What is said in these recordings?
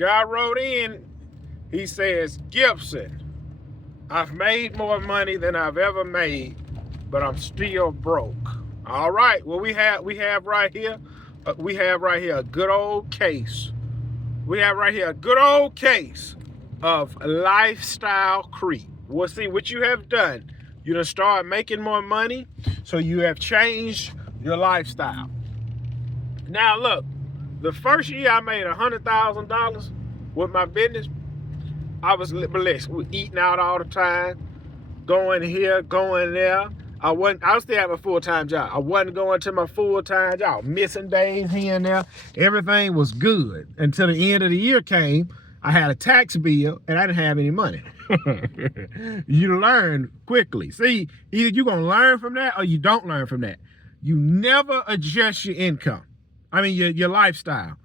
guy wrote in, he says, Gibson, I've made more money than I've ever made, but I'm still broke. All right, well, we have right here a good old case. We have right here a good old case of lifestyle creep. Well, see, what you have done, you done start making more money, so you have changed your lifestyle. Now, look, the first year I made $100,000 with my business, I was blessed. We eating out all the time, going here, going there. I was still having a full-time job. I wasn't going to my full-time job, missing days here and there. Everything was good until the end of the year came. I had a tax bill and I didn't have any money. You learn quickly. See, either you're going to learn from that or you don't learn from that. You never adjust your income. I mean, your lifestyle,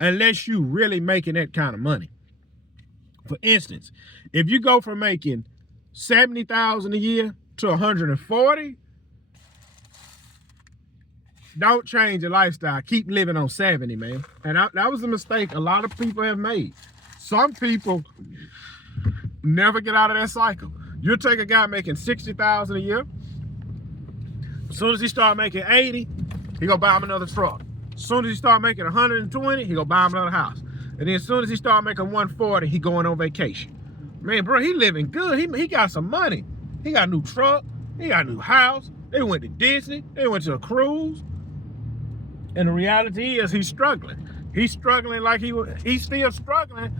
unless you really making that kind of money. For instance, if you go from making $70,000 a year to 140, don't change your lifestyle. Keep living on 70, man. And that was a mistake a lot of people have made. Some people never get out of that cycle. You'll take a guy making $60,000 a year. As soon as he start making 80, he gonna buy him another truck. As soon as he start making 120, he gonna buy him another house. And then as soon as he start making 140, he going on vacation. Man, bro, he living good. He got some money. He got a new truck. He got a new house. They went to Disney. They went to a cruise. And the reality is he's struggling. He's struggling like he's still struggling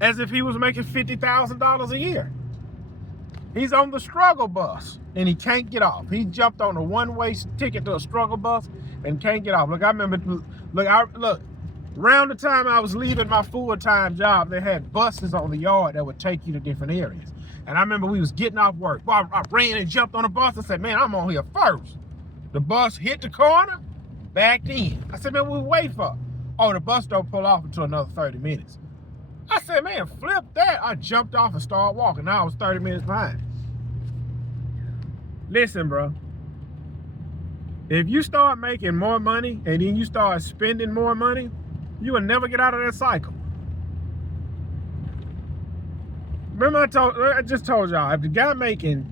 as if he was making $50,000 a year. He's on the struggle bus and he can't get off. He jumped on a one-way ticket to a struggle bus and can't get off. Look, I remember, look, around the time I was leaving my full-time job, they had buses on the yard that would take you to different areas. And I remember we was getting off work. Well, I ran and jumped on the bus and said, man, I'm on here first. The bus hit the corner, backed in. I said, man, what we wait for? Oh, the bus don't pull off until another 30 minutes. I said, man, flip that. I jumped off and started walking. Now I was 30 minutes behind. Listen, bro. If you start making more money and then you start spending more money, you will never get out of that cycle. Remember I just told y'all, if the guy making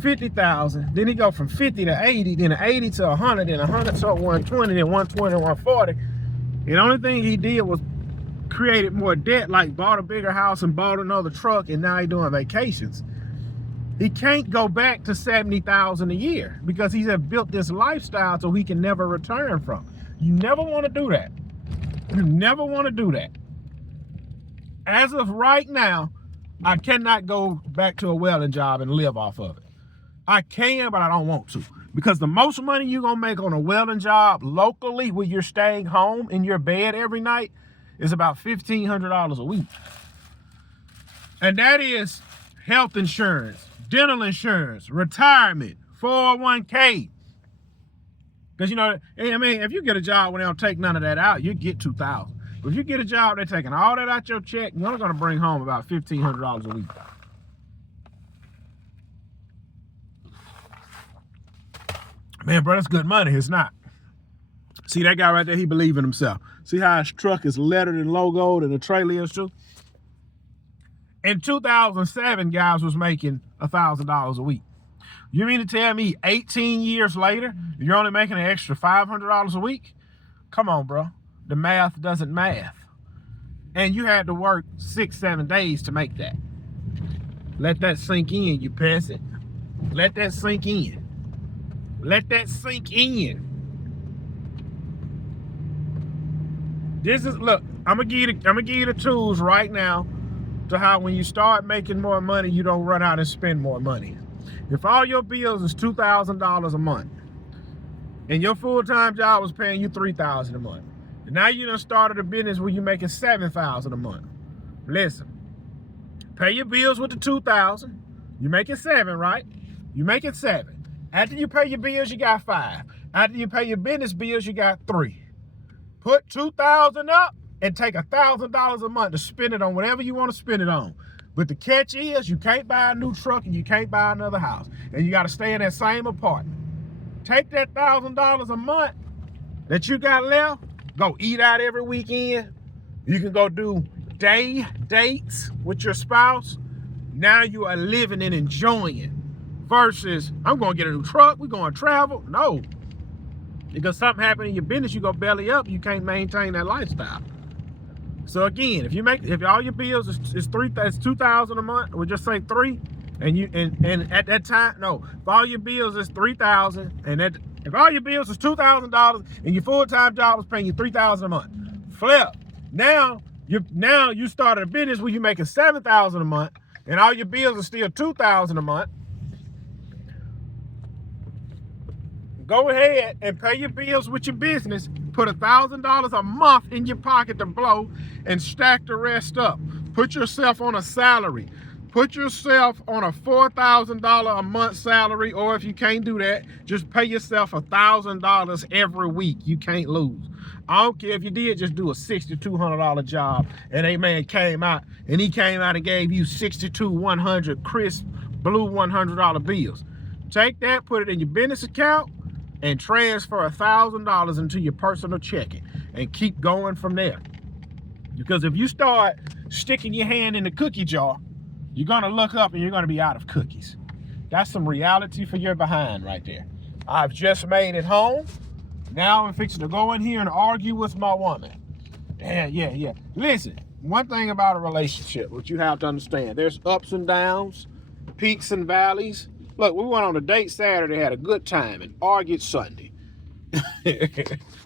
50,000, then he go from 50 to 80, then 80 to 100, then 100 to 120, then 120 to 140. And the only thing he did was created more debt, like bought a bigger house and bought another truck, and now he doing vacations. He can't go back to 70,000 a year because he's built this lifestyle so he can never return from. You never want to do that. You never want to do that. As of right now, I cannot go back to a welding job and live off of it. I can, but I don't want to. Because the most money you're going to make on a welding job locally where you're staying home in your bed every night is about $1,500 a week. And that is health insurance, dental insurance, retirement, 401k. Because, you know, I mean, if you get a job when they don't take none of that out, you get $2,000. But if you get a job, they're taking all that out your check, you're only going to bring home about $1,500 a week. Man, bro, that's good money. It's not. See that guy right there? He believe in himself. See how his truck is lettered and logoed and the trailer is too? In 2007, guys was making $1,000 a week. You mean to tell me 18 years later, you're only making an extra $500 a week? Come on, bro. The math doesn't math. And you had to work 6-7 days to make that. Let that sink in, you peasant. Let that sink in. Let that sink in. This is, look, I'm gonna give you the tools right now to how when you start making more money, you don't run out and spend more money. If all your bills is $2,000 a month, and your full-time job was paying you $3,000 a month, and now you done started a business where you're making $7,000 a month. Listen, pay your bills with the $2,000. You make it $7,000, right? You make it $7,000. After you pay your bills, you got $5,000. After you pay your business bills, you got $3,000. Put $2,000 up and take $1,000 a month to spend it on whatever you want to spend it on. But the catch is you can't buy a new truck and you can't buy another house. And you got to stay in that same apartment. Take that $1,000 a month that you got left, go eat out every weekend. You can go do day dates with your spouse, now you are living and enjoying. Versus, I'm going to get a new truck, we're going to travel. No. Because something happened in your business, you go belly up, you can't maintain that lifestyle. So again, if all your bills is $2,000 a month, we'll just say 3, and at that time, no, if all your bills is $3,000, and if all your bills is $2,000 and your full-time job was paying you $3,000 a month, flip. Now you started a business where you're making $7,000 a month, and all your bills are still $2,000 a month. Go ahead and pay your bills with your business. Put $1,000 a month in your pocket to blow and stack the rest up. Put yourself on a salary. Put yourself on a $4,000 a month salary, or if you can't do that, just pay yourself $1,000 every week. You can't lose. I don't care if you did just do a $6,200 job and a man came out and gave you 100 crisp blue $100 bills. Take that, put it in your business account, and transfer $1,000 into your personal checking and keep going from there. Because if you start sticking your hand in the cookie jar, you're gonna look up and you're gonna be out of cookies. That's some reality for your behind right there. I've just made it home. Now I'm fixing to go in here and argue with my woman. Yeah. Listen, one thing about a relationship, what you have to understand, there's ups and downs, peaks and valleys. Look, we went on a date Saturday, had a good time, and argued Sunday. We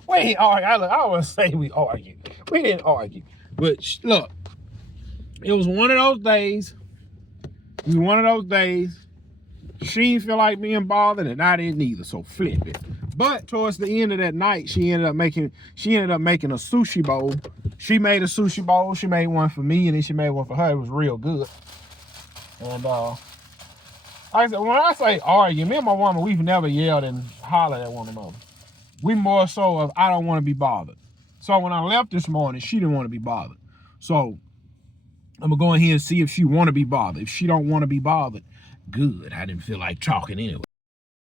ain't argue. I always say we argued. We didn't argue. But look, it was one of those days. She didn't feel like being bothered, and I didn't either. So flip it. But towards the end of that night, she ended up making a sushi bowl. She made a sushi bowl. She made one for me, and then she made one for her. It was real good. And like I said, when I say argue, me and my woman, we've never yelled and hollered at one another. We more so of, I don't want to be bothered. So when I left this morning, she didn't want to be bothered. So I'm going to go in here and see if she want to be bothered. If she don't want to be bothered, good. I didn't feel like talking anyway.